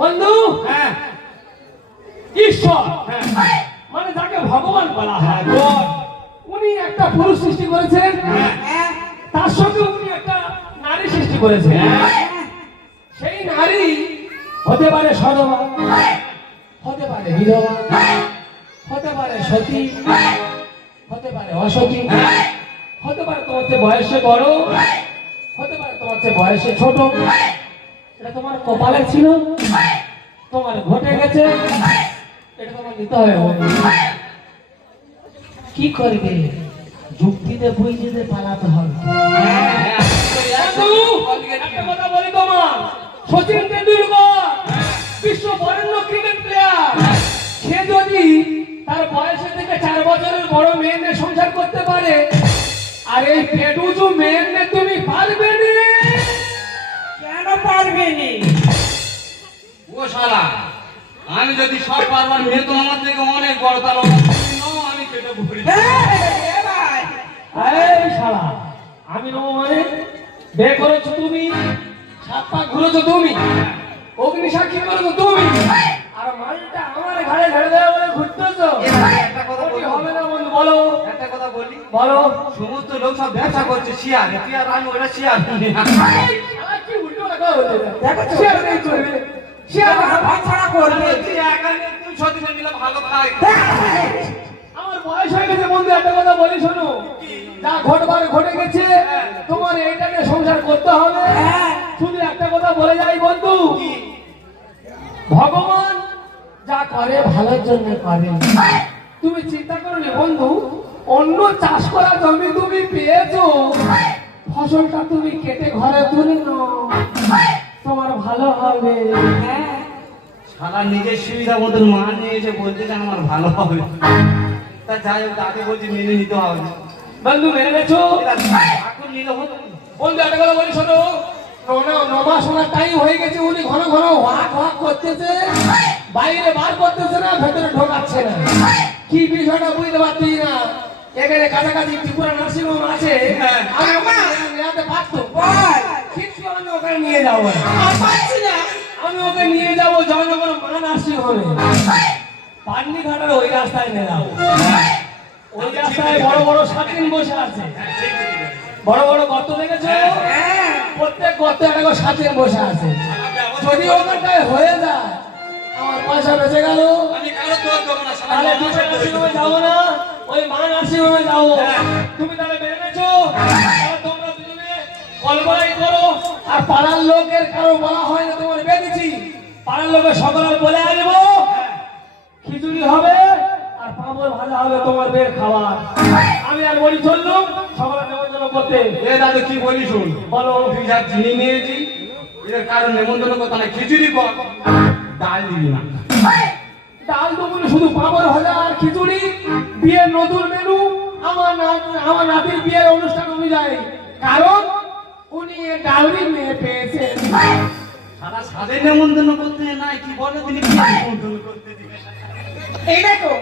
বন্ধু, হ্যাঁ ঈশ্বর হ্যাঁ মানে যাকে ভগবান বলা হয়, God, উনি একটা পুরুষ সৃষ্টি করেছেন, হ্যাঁ তার সঙ্গে উনি একটা নারী সৃষ্টি করেছেন। সেই নারী হতে পারে সধবা, হতে পারে বিধবা, হতে পারে সতী, হতে পারে অসতী, হতে পারে তোমার চেয়ে বয়সে বড়, হতে পারে তোমার চেয়ে বয়সে ছোট। এটা তোমার কপালে ছিল, তোমার ঘটে গেছে, এটা তোমার নিতে হবে। কি করবে? যুক্তিতে বুঝিতে পালাতে হবে। একটা কথা বলি তোমার, সচিন তেন্ডুলকর বিশ্ব বরেণ্য ক্রিকেট প্লেয়ার, সে যদি তার বয়সের থেকে 4 বছরের বড় মেয়ে নিয়ে সংসার করতে পারে, আর এই পেটুজু মেয়ে নিয়ে তুমি পারবে না? কেন পারবে নি? ও শালা, আমি যদি সব পারবার মেয়ে তো আমার থেকে অনেক বড়, তাহলে আমি কেটে ভরি। এই শালা, আমি নেবো মানে? বিয়ে করেছো তুমি, 7 পাক ঘুরেছো তুমি, অগ্নি সাক্ষী করেছো তুমি, আর মালটা আমার ঘাড়ে ঘাড়ে দেওয়া বলে ঘুরতেছো। একটা কথা বলি, হবে না বন্ধু, বলো একটা কথা বলি, বলো। সমস্ত লোক সব ব্যবসা করছে শিয়ার, তুই আর আমি ওটা শিয়ার। শালা কি উল্টো কথা বলছে? দেখো শেয়ার নেই করবে, শেয়ার হাত ছাড়া করবে। তুই একা নেই, তুই সতীনে মিলে ভালো খাই। আমার বয়স হয়ে গেছে বন্ধু, একটা কথা বলি শোনো, যা ঘটবার ঘটে গেছে, তোমার এইটাকে সংসার করতে হবে। শুধু একটা কথা বলে যাই বন্ধু, ভগবান যা করে ভালোর জন্য করে। তুমি চিন্তা করো না বন্ধু, অন্য চাষ করা জমি তুমি পেয়েছো, ফসলটা তুমি কেটে ঘরে তুলে নাও, তোমার ভালো হবে। শালা নিজের সুবিধা মতন মান নিয়ে এসে বলতে যে আমার ভালো হবে। তা যাই হোক, তাকে বলছি মেনে নিতে হবে। বন্ধু মেনে নেছো? এখন নিলে হতো। বন্ধু একটা কথা বলি শোনো, নমাস ওনার টাইম হয়ে গেছে, উনি ঘন ঘন ওয়াক ওয়াক করতেছে, বাইরে বার করতেছে না, ভেতরে ঢোকাচ্ছে না। কি বিষয়টা বুঝতে পারছি না। এখানে কাছাকাছি ত্রিপুরা নার্সিং হোম আছে, আমি ওখানে নেওয়াতে পারতো, কিন্তু আমি ওখানে নিয়ে যাবো না। আমি ওকে নিয়ে যাবো জয়নগর মা নার্সিং হোমে, পাটনিঘাটার ওই রাস্তায় নিয়ে যাবো। ওই রাস্তায় বড় বড় সাটিন বসে আছে, বড় বড় গর্ত দেখেছো? প্রত্যেক গর্তে একটা করে সাটিন বসে আছে। যদি ওখানটায় হয়ে যায়, আমার পয়সা বেঁচে গেল। আমি কারো তোর দেবো না, শালা তাহলে আমার সাথে নার্সিং হোমে যাবো না, ওই মা নার্সিং হোমে যাবো। তুমি তাহলে মেনে নেছো? তাহলে তোমরা দুজনে কলবলাই করো, আর পাড়ার লোকের কারো বলা হয় না তোমার বেঁধেছি, পাড়ার লোকের সকলের বলে আসবো, খিচুড়ি হবে আর পাঁপড় ভাজা হবে তোমার বের খাবার। আমি আর বলি চললুম সকলের নেমন্তন্ন করতে। এ দাদু কি বলি শুন, বলো। তুই যা চিনি নিয়েছি, এর কারণ নেমন্তন্ন করতে না, খিচুড়ি কর, ডাল দিবি না। ডাল তো বলে শুধু পাঁপড় ভাজা আর খিচুড়ি, বিয়ের নতুন মেনু, আমার নাতির বিয়ের অনুষ্ঠান অনুযায়ী, কারণ উনি ডাউরি মেয়ে পেয়েছেন। সারা সাজে নেমন্তন্ন করতে নাই, কি বলে তিনি কি নেমন্তন্ন করতে দিবে। এই দেখো